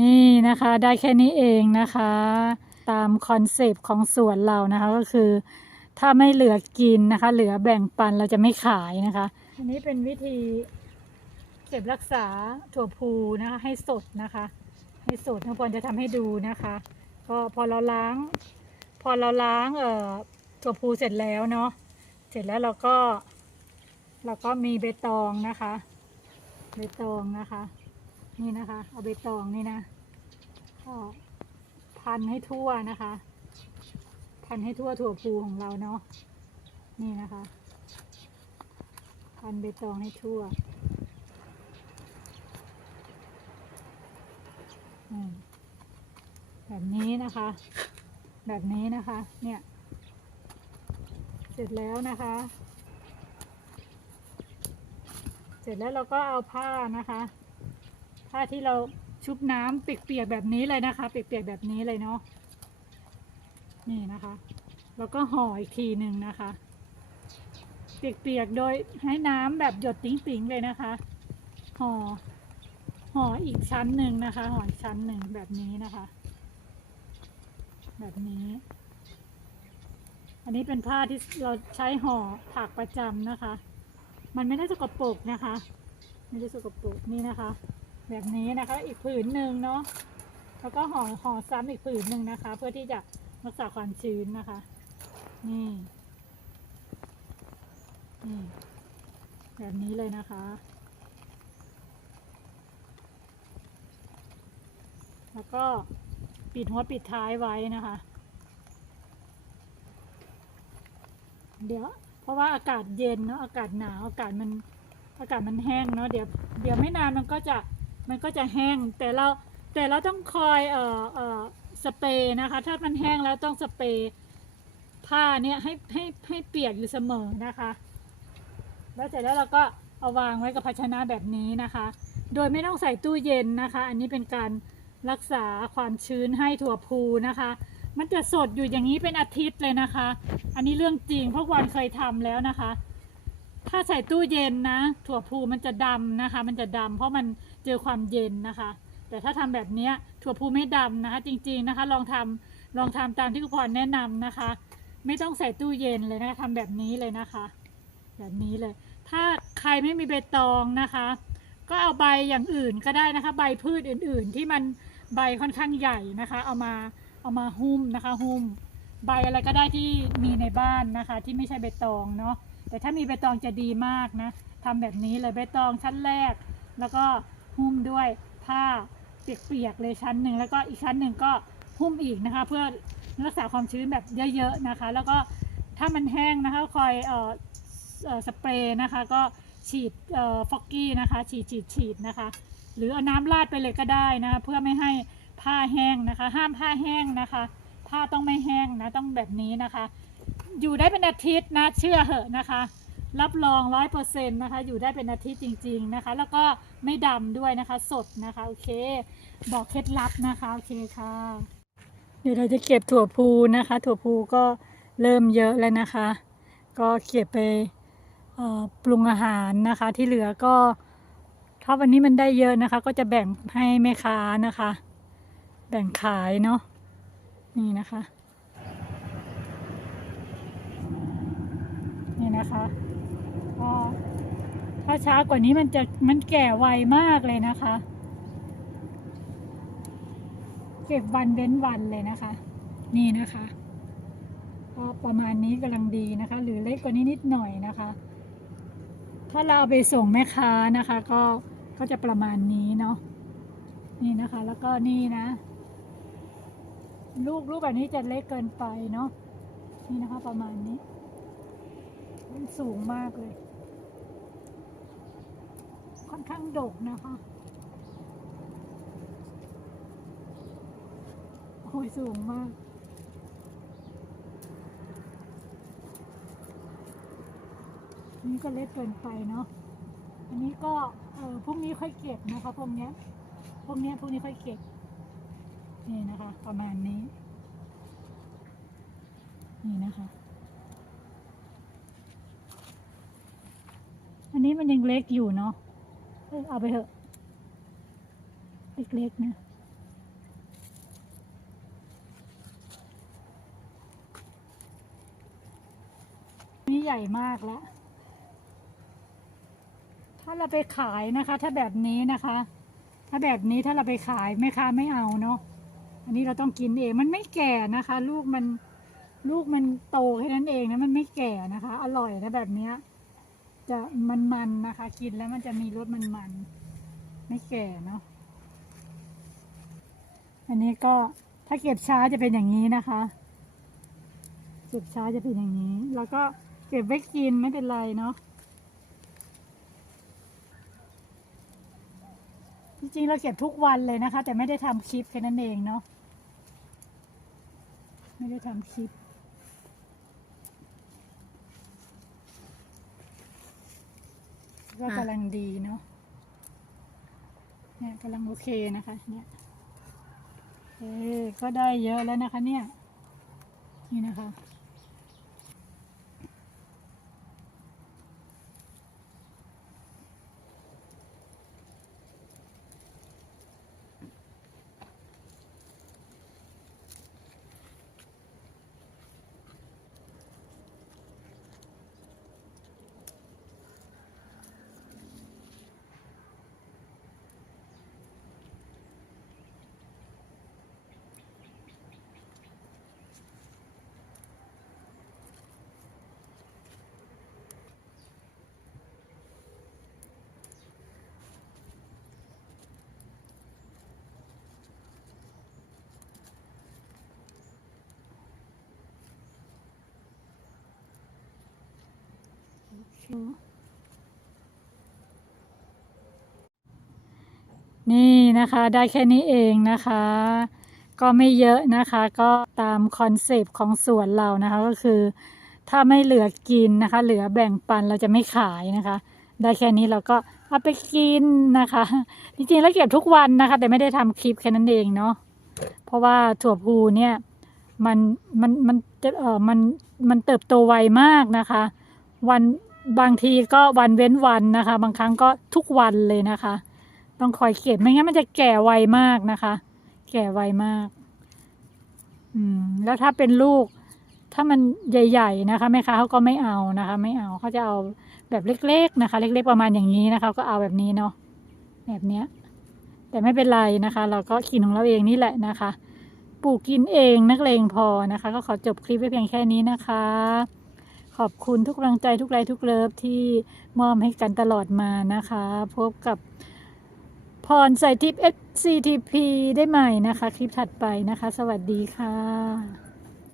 นี่นะคะได้แค่นี้เองนะคะ ตามคอนเซปต์ของสวนเรานะคะก็คือ ถ้าไม่เหลือกินนะคะ เหลือแบ่งปันเราจะไม่ขายนะคะ อันนี้เป็นวิธีเก็บรักษาถั่วพูนะคะ ให้สดนะคะ ให้สดน้องปอนจะทำให้ดูนะคะก็พอเราล้าง พอเราล้างเอ่อถั่วพูเสร็จแล้วเนาะเสร็จแล้วเราก็ เราก็มีใบตองนะคะใบตองนะคะ นี่นะคะ เอาใบตองนี่นะก็พันให้ทั่วนะคะ พันให้ทั่วถั่วพูของเราเนาะนี่นะคะ พันใบตองให้ทั่วแบบนี้นะคะ แบบนี้นะคะ เนี่ย เสร็จแล้วนะคะ เสร็จแล้วเราก็เอาผ้านะคะ ผ้าที่เราชุบน้ำเปียกๆแบบนี้เลยนะคะ เปียกๆแบบนี้เลยเนาะนี่นะคะ แล้วก็ห่ออีกทีหนึ่งนะคะ เปียกๆโดยให้น้ำแบบหยดติ๋งๆเลยนะคะห่อห่ออีกชั้นหนึ่งนะคะห่ออีกชั้นหนึ่งแบบนี้นะคะ แบบนี้ อันนี้เป็นผ้าที่เราใช้ห่อผักประจำนะคะ มันไม่ได้สกปรกนะคะ ไม่ได้สกปรกนี่นะคะ แบบนี้นะคะอีกผืนหนึ่งเนาะแล้วก็ห่อห่อซ้ำอีกผืนหนึ่งนะคะ เพื่อที่จะรักษาความชื้นนะคะ นี่นี่แบบนี้เลยนะคะ แล้วก็ปิดหัวปิดท้ายไว้นะคะ เดี๋ยว เพราะว่าอากาศเย็นเนาะอากาศหนาวอากาศมันอากาศมันแห้งเนาะเดี๋ยวเดี๋ยวไม่นานมันก็จะ มันก็จะแห้งแต่เราแต่เราต้องคอยเอ่อเอ่อสเปรย์นะคะ ถ้ามันแห้งแล้วต้องสเปรย์ผ้าเนี่ยให้ให้ให้เปียกอยู่เสมอนะคะ แล้วเสร็จแล้วเราก็เอาวางไว้กับภาชนะแบบนี้นะคะ โดยไม่ต้องใส่ตู้เย็นนะคะ อันนี้เป็นการรักษาความชื้นให้ถั่วพูนะคะ มันจะสดอยู่อย่างนี้เป็นอาทิตย์เลยนะคะ อันนี้เรื่องจริงเพราะวันเคยทำแล้วนะคะ ถ้าใส่ตู้เย็นนะ ถั่วพูมันจะดำนะคะ มันจะดำเพราะมันเจอความเย็นนะคะ แต่ถ้าทำแบบเนี้ยถั่วพูไม่ดำนะคะ จริงๆนะคะ ลองทำลองทำตามที่คุณพรแนะนำนะคะ ไม่ต้องใส่ตู้เย็นเลยนะคะทำแบบนี้เลยนะคะ แบบนี้เลย ถ้าใครไม่มีใบตองนะคะ ก็เอาใบอย่างอื่นก็ได้นะคะ ใบพืชอื่น ๆ ที่มันใบค่อนข้างใหญ่นะคะ เอามาเอามาหุ้มนะคะ หุ้มใบอะไรก็ได้ที่มีในบ้านนะคะ ที่ไม่ใช่ใบตองเนาะ แต่ถ้ามีใบตองจะดีมากนะทำแบบนี้เลยใบตองชั้นแรก แล้วก็หุ้มด้วยผ้าเปียกๆเลยชั้นหนึ่งแล้วก็อีกชั้นหนึ่งก็หุ้มอีกนะคะ เพื่อรักษาความชื้นแบบเยอะๆนะคะ แล้วก็ถ้ามันแห้งนะคะคอยเอ่อสเปรย์นะคะ ก็ฉีดเอ่อฟอกกี้นะคะ ฉีดฉีดฉีดนะคะ หรือเอาน้ำราดไปเลยก็ได้นะคะเพื่อไม่ให้ผ้าแห้งนะคะ ห้ามผ้าแห้งนะคะ ผ้าต้องไม่แห้งนะต้องแบบนี้นะคะ อยู่ได้เป็นอาทิตย์นะเชื่อเหอะนะคะ รับรองร้อยเปอร์เซ็นต์นะคะ อยู่ได้เป็นอาทิตย์จริง ๆนะคะ แล้วก็ไม่ดำด้วยนะคะ สดนะคะโอเค บอกเคล็ดลับนะคะโอเคค่ะ เดี๋ยวเราจะเก็บถั่วพูนะคะ ถั่วพูก็เริ่มเยอะแล้วนะคะ ก็เก็บไปปรุงอาหารนะคะ ที่เหลือก็ถ้าวันนี้มันได้เยอะนะคะ ก็จะแบ่งให้แม่ค้านะคะ แบ่งขายเนาะนี่นะคะ นะคะ ก็ถ้าช้ากว่านี้มันจะมันแก่ไวมากเลยนะคะ เก็บวันเว้นวันเลยนะคะ นี่นะคะก็ประมาณนี้กำลังดีนะคะ หรือเล็กกว่านี้นิดหน่อยนะคะ ถ้าเราเอาไปส่งแม่ค้านะคะ ก็ก็จะประมาณนี้เนาะนี่นะคะ แล้วก็นี่นะ ลูกลูกแบบนี้จะเล็กเกินไปเนาะนี่นะคะประมาณนี้ มันสูงมากเลย ค่อนข้างโดกนะคะโอ้ยสูงมากนี่ก็เล็กเกินไปเนาะ อันนี้ก็เออพรุ่งนี้ค่อยเก็บนะคะพวกเนี้ย พวกเนี้ยพวกนี้ค่อยเก็บ นี่นะคะ ประมาณนี้ นี่นะคะ นี้มันยังเล็กอยู่เนาะเอาไปเถอะ เล็กๆนะนี่ใหญ่มากแล้ว ถ้าเราไปขายนะคะ ถ้าแบบนี้นะคะ ถ้าแบบนี้ถ้าเราไปขายแม่ค้าไม่เอาเนาะ อันนี้เราต้องกินเอง มันไม่แก่นะคะ ลูกมัน ลูกมันโตแค่นั้นเองนะ มันไม่แก่นะคะ อร่อยนะแบบเนี้ย จะมันๆนะคะ กินแล้วมันจะมีรสมันๆไม่แก่เนาะอันนี้ก็ถ้าเก็บช้าจะเป็นอย่างนี้นะคะ เก็บช้าจะเป็นอย่างนี้ แล้วก็เก็บไว้กินไม่เป็นไรเนาะจริงๆเราเก็บทุกวันเลยนะคะ แต่ไม่ได้ทำคลิปแค่นั้นเองเนาะไม่ได้ทำคลิป ก็กำลังดีเนาะเนี่ยกำลังโอเคนะคะ เนี่ยเออก็ได้เยอะแล้วนะคะเนี่ย นี่นะคะ นี่นะคะได้แค่นี้เองนะคะ ก็ไม่เยอะนะคะ ก็ตามคอนเซปต์ของสวนเรานะคะก็คือ ถ้าไม่เหลือกินนะคะ เหลือแบ่งปันเราจะไม่ขายนะคะ ได้แค่นี้เราก็เอาไปกินนะคะ จริงๆแล้วเก็บทุกวันนะคะ แต่ไม่ได้ทำคลิปแค่นั้นเองเนาะเพราะว่าถั่วพูเนี่ยมันมันมันจะเออมันมันเติบโตไวมากนะคะ วัน บางทีก็วันเว้นวันนะคะ บางครั้งก็ทุกวันเลยนะคะ ต้องคอยเก็บไม่งั้นมันจะแก่ไวมากนะคะ แก่ไวมาก อืม แล้วถ้าเป็นลูก ถ้ามันใหญ่ ๆ นะคะแม่ค้าเขาก็ไม่เอานะคะ ไม่เอาเขาจะเอาแบบเล็ก ๆ นะคะ เล็ก ๆ ประมาณอย่างนี้นะคะ ก็เอาแบบนี้เนาะแบบเนี้ย แต่ไม่เป็นไรนะคะ เราก็กินของเราเองนี่แหละนะคะปลูกกินเองนักเลงพอนะคะ ก็ขอจบคลิปไว้เพียงแค่นี้นะคะ ขอบคุณทุกกำลังใจทุกไลค์ทุกเลิฟที่มอบให้กันตลอดมานะคะ พบกับพรใส่ทิป SCTP ได้ใหม่นะคะ คลิปถัดไปนะคะ สวัสดีค่ะ